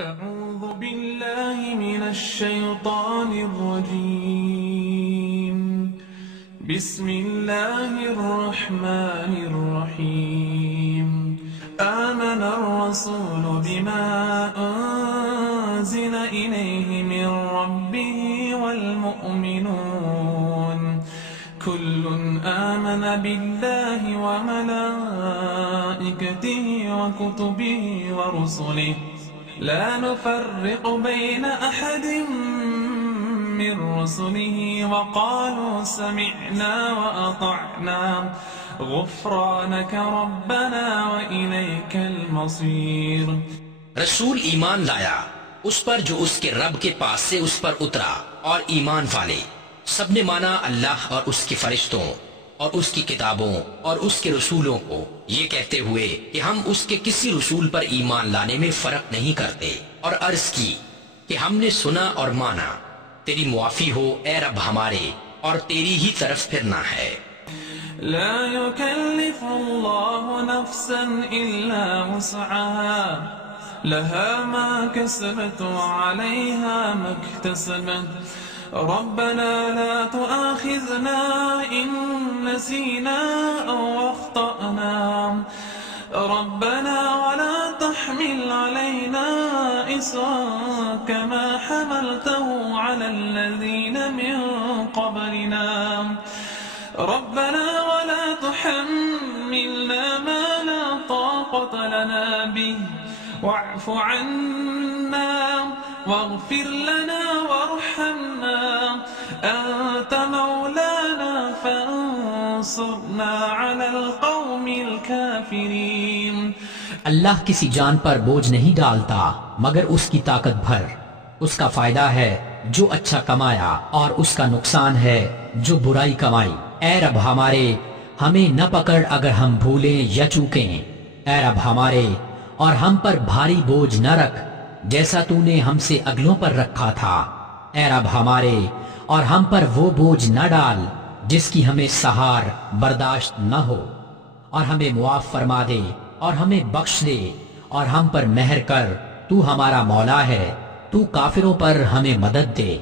أعوذ بالله من الشيطان الرجيم. بسم الله الرحمن الرحيم. آمن الرسول بما أنزل إليه من ربه والمؤمنون كل آمن بالله وملائكته وكتبه ورسله لا نفرق بين أحد من رسله وقالوا سمعنا وأطعنا غفرانك ربنا وإليك المصير. رسول ایمان لایا اس پر جو اس کے رب کے پاس سے اس پر اترا، اور ایمان والے سب نے مانا اللہ اور اس کے فرشتوں اور اس کی کتابوں اور اس کے رسولوں کو، یہ کہتے ہوئے کہ ہم اس کے کسی رسول پر ایمان لانے میں فرق نہیں کرتے، اور عرض کی کہ ہم نے سنا اور مانا، تیری معافی ہو اے رب ہمارے، اور تیری ہی طرف پھرنا ہے. لا يكلف الله نفسا إلا وسعها لها ما كسبت وعليها ما اكتسبت ربنا لا تؤاخذنا إن نسينا أو أخطأنا ربنا ولا تحمل علينا إصرا كما حملته على الذين من قبلنا ربنا ولا تحملنا ما لا طاقة لنا به واعف عنا واغفر لنا وارحمنا أنت مولانا فانصرنا على القوم الكافرين. اللہ کسی جان پر بوجھ نہیں ڈالتا مگر اس کی طاقت بھر. اس کا فائدہ ہے جو اچھا کمایا اور اس کا نقصان ہے جو برائی کمائی. اے رب ہمارے، ہمیں نہ پکڑ اگر ہم بھولیں یا چوکیں. اے رب ہمارے، اور ہم پر بھاری بوجھ نہ رکھ جیسا تو نے ہم سے اگلوں پر رکھا تھا. اے رب ہمارے، اور ہم پر وہ بوجھ نہ ڈال جس کی ہمیں سہار برداشت نہ ہو، اور ہمیں معاف فرما دے اور ہمیں بخش دے اور ہم پر مہر کر. تو ہمارا مولا ہے، تو کافروں پر ہمیں مدد دے.